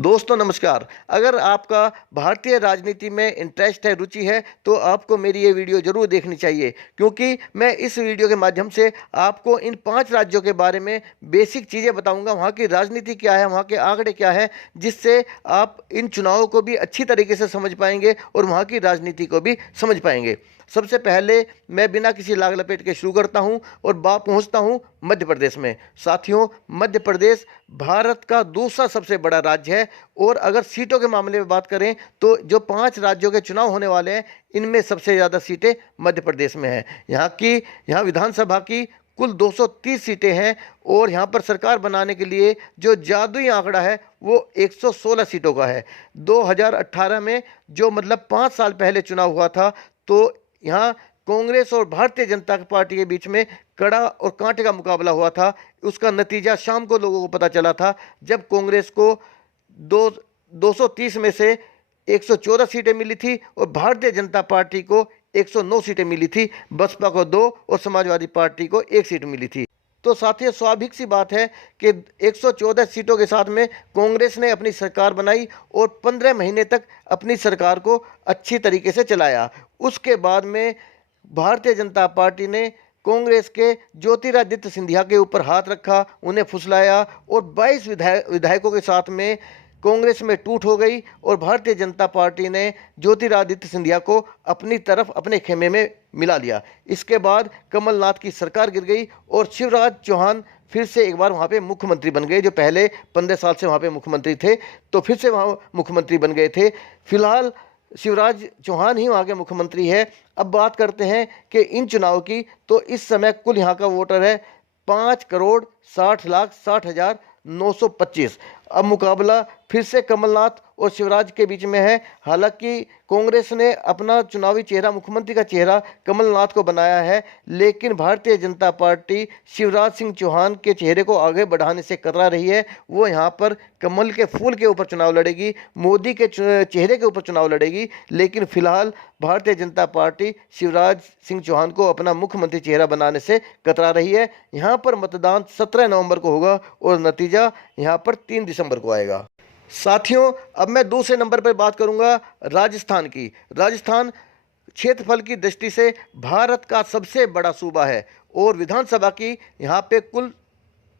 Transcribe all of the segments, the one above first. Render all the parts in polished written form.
दोस्तों नमस्कार। अगर आपका भारतीय राजनीति में इंटरेस्ट है, रुचि है, तो आपको मेरी ये वीडियो ज़रूर देखनी चाहिए, क्योंकि मैं इस वीडियो के माध्यम से आपको इन 5 राज्यों के बारे में बेसिक चीज़ें बताऊंगा। वहाँ की राजनीति क्या है, वहाँ के आंकड़े क्या है, जिससे आप इन चुनावों को भी अच्छी तरीके से समझ पाएंगे और वहाँ की राजनीति को भी समझ पाएंगे। सबसे पहले मैं बिना किसी लाग लपेट के शुरू करता हूं और पहुंचता हूं मध्य प्रदेश में। साथियों, मध्य प्रदेश भारत का दूसरा सबसे बड़ा राज्य है और अगर सीटों के मामले में बात करें तो जो 5 राज्यों के चुनाव होने वाले हैं, इनमें सबसे ज़्यादा सीटें मध्य प्रदेश में हैं। यहाँ विधानसभा की कुल 230 सीटें हैं और यहाँ पर सरकार बनाने के लिए जो जादुई आंकड़ा है वो 116 सीटों का है। 2018 में जो मतलब 5 साल पहले चुनाव हुआ था, तो यहाँ कांग्रेस और भारतीय जनता पार्टी के बीच में कड़ा और कांटे का मुकाबला हुआ था। उसका नतीजा शाम को लोगों को पता चला था, जब कांग्रेस को 230 में से 114 सीटें मिली थी और भारतीय जनता पार्टी को 109 सीटें मिली थी। बसपा को 2 और समाजवादी पार्टी को 1 सीट मिली थी। तो साथियों, स्वाभाविक सी बात है कि 114 सीटों के साथ में कांग्रेस ने अपनी सरकार बनाई और 15 महीने तक अपनी सरकार को अच्छी तरीके से चलाया। उसके बाद में भारतीय जनता पार्टी ने कांग्रेस के ज्योतिरादित्य सिंधिया के ऊपर हाथ रखा, उन्हें फुसलाया और 22 विधायकों के साथ में कांग्रेस में टूट हो गई और भारतीय जनता पार्टी ने ज्योतिरादित्य सिंधिया को अपनी तरफ अपने खेमे में मिला लिया। इसके बाद कमलनाथ की सरकार गिर गई और शिवराज चौहान फिर से एक बार वहाँ पे मुख्यमंत्री बन गए। जो पहले 15 साल से वहाँ पे मुख्यमंत्री थे, तो फिर से वहाँ मुख्यमंत्री बन गए थे। फिलहाल शिवराज चौहान ही वहाँ के मुख्यमंत्री है। अब बात करते हैं कि इन चुनाव की, तो इस समय कुल यहाँ का वोटर है 5,60,60,925। अब मुकाबला फिर से कमलनाथ और शिवराज के बीच में है। हालांकि कांग्रेस ने अपना चुनावी चेहरा, मुख्यमंत्री का चेहरा कमलनाथ को बनाया है, लेकिन भारतीय जनता पार्टी शिवराज सिंह चौहान के चेहरे को आगे बढ़ाने से कतरा रही है। वो यहाँ पर कमल के फूल के ऊपर चुनाव लड़ेगी, मोदी के चेहरे के ऊपर चुनाव लड़ेगी। लेकिन फिलहाल भारतीय जनता पार्टी शिवराज सिंह चौहान को अपना मुख्यमंत्री चेहरा बनाने से कतरा रही है। यहाँ पर मतदान 17 नवंबर को होगा और नतीजा यहाँ पर 3 दिसंबर को आएगा। साथियों, अब मैं दूसरे नंबर पर बात करूंगा राजस्थान की। राजस्थान क्षेत्रफल की दृष्टि से भारत का सबसे बड़ा सूबा है और विधानसभा की यहाँ पे कुल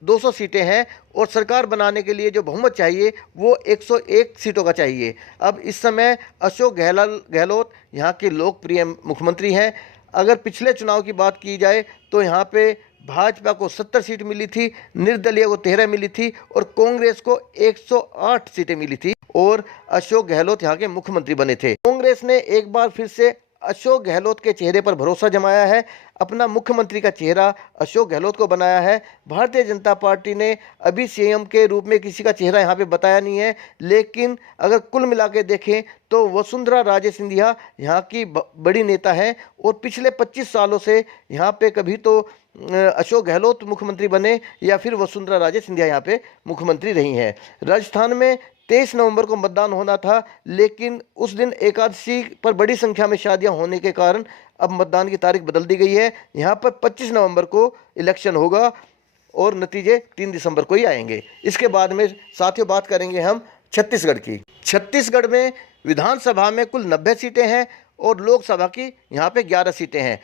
200 सीटें हैं और सरकार बनाने के लिए जो बहुमत चाहिए वो 101 सीटों का चाहिए। अब इस समय अशोक गहलोत यहाँ के लोकप्रिय मुख्यमंत्री हैं। अगर पिछले चुनाव की बात की जाए तो यहाँ पे भाजपा को 70 सीट मिली थी, निर्दलीय को 13 मिली थी और कांग्रेस को 108 सीटें मिली थी और अशोक गहलोत यहाँ के मुख्यमंत्री बने थे। कांग्रेस ने एक बार फिर से अशोक गहलोत के चेहरे पर भरोसा जमाया है, अपना मुख्यमंत्री का चेहरा अशोक गहलोत को बनाया है। भारतीय जनता पार्टी ने अभी सीएम के रूप में किसी का चेहरा यहाँ पे बताया नहीं है, लेकिन अगर कुल मिला के देखें तो वसुंधरा राजे सिंधिया यहाँ की बड़ी नेता है और पिछले 25 सालों से यहाँ पे कभी तो अशोक गहलोत मुख्यमंत्री बने या फिर वसुंधरा राजे सिंधिया यहाँ पे मुख्यमंत्री रही हैं। राजस्थान में 23 नवंबर को मतदान होना था, लेकिन उस दिन एकादशी पर बड़ी संख्या में शादियां होने के कारण अब मतदान की तारीख बदल दी गई है। यहाँ पर 25 नवंबर को इलेक्शन होगा और नतीजे 3 दिसंबर को ही आएंगे। इसके बाद में साथियों बात करेंगे हम छत्तीसगढ़ की। छत्तीसगढ़ में विधानसभा में कुल 90 सीटें हैं और लोकसभा की यहाँ पे 11 सीटें हैं।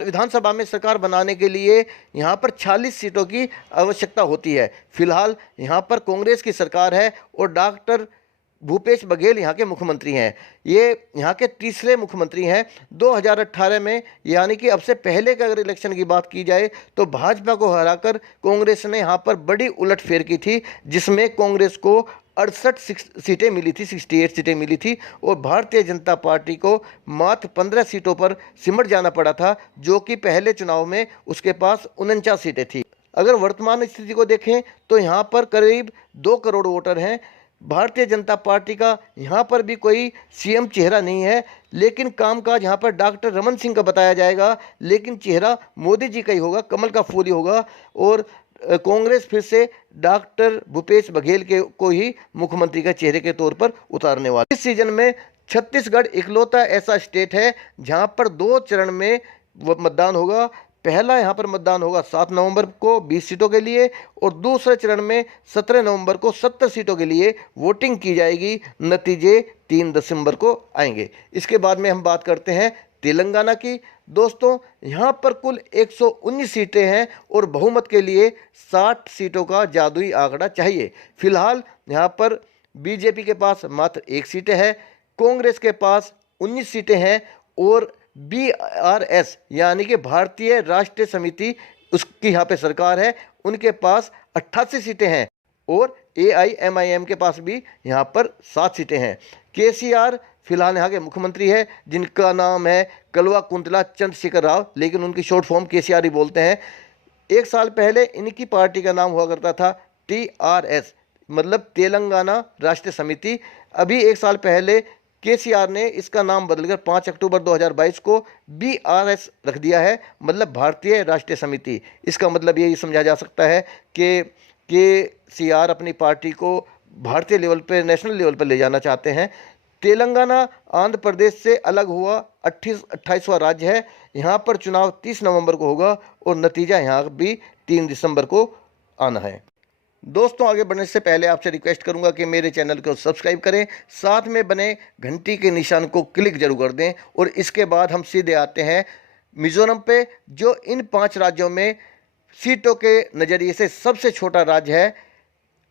विधानसभा में सरकार बनाने के लिए यहाँ पर 46 सीटों की आवश्यकता होती है। फिलहाल यहाँ पर कांग्रेस की सरकार है और डॉक्टर भूपेश बघेल यहाँ के मुख्यमंत्री हैं। ये यहाँ के तीसरे मुख्यमंत्री हैं। 2018 में, यानी कि अब से पहले का अगर इलेक्शन की बात की जाए तो भाजपा को हराकर कांग्रेस ने यहाँ पर बड़ी उलटफेर की थी, जिसमें कांग्रेस को 68 सीटें मिली थी, 68 सीटें मिली थी और भारतीय जनता पार्टी को मात्र 15 सीटों पर सिमट जाना पड़ा था, जो कि पहले चुनाव में उसके पास 49 सीटें थी। अगर वर्तमान स्थिति को देखें तो यहाँ पर करीब 2 करोड़ वोटर हैं। भारतीय जनता पार्टी का यहाँ पर भी कोई सीएम चेहरा नहीं है, लेकिन कामकाज यहाँ पर डॉक्टर रमन सिंह का बताया जाएगा, लेकिन चेहरा मोदी जी का ही होगा, कमल का फूल ही होगा और कांग्रेस फिर से डॉक्टर भूपेश बघेल को ही मुख्यमंत्री के चेहरे के तौर पर उतारने वाले। इस सीजन में छत्तीसगढ़ इकलौता ऐसा स्टेट है जहां पर 2 चरण में मतदान होगा। पहला यहाँ पर मतदान होगा 7 नवंबर को 20 सीटों के लिए और दूसरे चरण में 17 नवंबर को 70 सीटों के लिए वोटिंग की जाएगी। नतीजे 3 दिसंबर को आएंगे। इसके बाद में हम बात करते हैं तेलंगाना की। दोस्तों, यहाँ पर कुल 119 सीटें हैं और बहुमत के लिए 60 सीटों का जादुई आंकड़ा चाहिए। फिलहाल यहाँ पर बीजेपी के पास मात्र 1 सीटें हैं, कांग्रेस के पास 19 सीटें हैं और बीआरएस यानी कि भारतीय राष्ट्रीय समिति, उसकी यहाँ पे सरकार है, उनके पास 88 सीटें हैं और एआईएमआईएम के पास भी यहाँ पर 7 सीटें हैं। केसीआर फिलहाल यहाँ के मुख्यमंत्री है, जिनका नाम है कल्वाकुंतला चंद्रशेखर राव, लेकिन उनकी शॉर्ट फॉर्म केसीआर ही बोलते हैं। 1 साल पहले इनकी पार्टी का नाम हुआ करता था टीआरएस, मतलब तेलंगाना राष्ट्रीय समिति। अभी 1 साल पहले केसीआर ने इसका नाम बदलकर 5 अक्टूबर 2022 को बीआरएस रख दिया है, मतलब भारतीय राष्ट्रीय समिति। इसका मतलब यही समझा जा सकता है कि केसीआर अपनी पार्टी को भारतीय लेवल पे, नेशनल लेवल पर ले जाना चाहते हैं। तेलंगाना आंध्र प्रदेश से अलग हुआ 28वां राज्य है। यहाँ पर चुनाव 30 नवंबर को होगा और नतीजा यहाँ भी 3 दिसंबर को आना है। दोस्तों, आगे बढ़ने से पहले आपसे रिक्वेस्ट करूंगा कि मेरे चैनल को सब्सक्राइब करें, साथ में बने घंटी के निशान को क्लिक जरूर कर दें। और इसके बाद हम सीधे आते हैं मिजोरम पे, जो इन 5 राज्यों में सीटों के नज़रिए से सबसे छोटा राज्य है।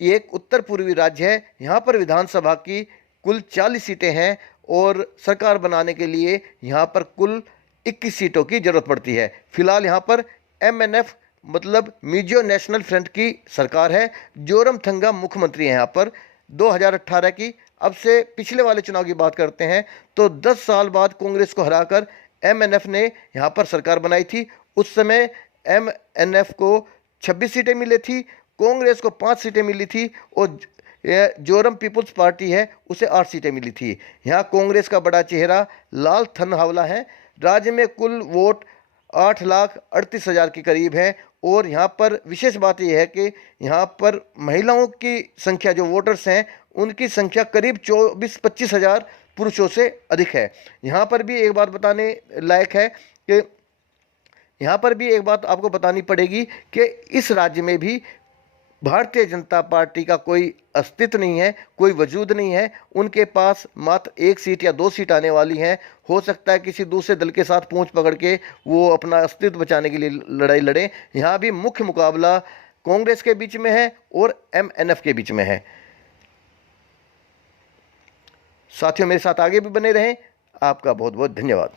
ये एक उत्तर पूर्वी राज्य है। यहाँ पर विधानसभा की कुल 40 सीटें हैं और सरकार बनाने के लिए यहाँ पर कुल 21 सीटों की जरूरत पड़ती है। फिलहाल यहाँ पर एमएनएफ मतलब मिजो नेशनल फ्रंट की सरकार है। जोरमथंगा मुख्यमंत्री हैं यहाँ पर। 2018 की, अब से पिछले वाले चुनाव की बात करते हैं तो 10 साल बाद कांग्रेस को हराकर एमएनएफ ने यहाँ पर सरकार बनाई थी। उस समय एमएनएफ को 26 सीटें मिली थी, कांग्रेस को 5 सीटें मिली थी और जोरम पीपुल्स पार्टी है उसे 8 सीटें मिली थी। यहाँ कांग्रेस का बड़ा चेहरा लाल थनहावला है। राज्य में कुल वोट 8,38,000 के करीब है और यहाँ पर विशेष बात यह है कि यहाँ पर महिलाओं की संख्या, जो वोटर्स हैं उनकी संख्या करीब 24-25 हज़ार पुरुषों से अधिक है। यहाँ पर भी एक बात बताने लायक है कि यहाँ पर भी एक बात आपको बतानी पड़ेगी कि इस राज्य में भी भारतीय जनता पार्टी का कोई अस्तित्व नहीं है, कोई वजूद नहीं है। उनके पास मात्र 1 सीट या 2 सीट आने वाली हैं। हो सकता है किसी दूसरे दल के साथ पूंछ पकड़ के वो अपना अस्तित्व बचाने के लिए लड़ाई लड़ें। यहाँ भी मुख्य मुकाबला कांग्रेस के बीच में है और एमएनएफ के बीच में है। साथियों, मेरे साथ आगे भी बने रहें। आपका बहुत बहुत धन्यवाद।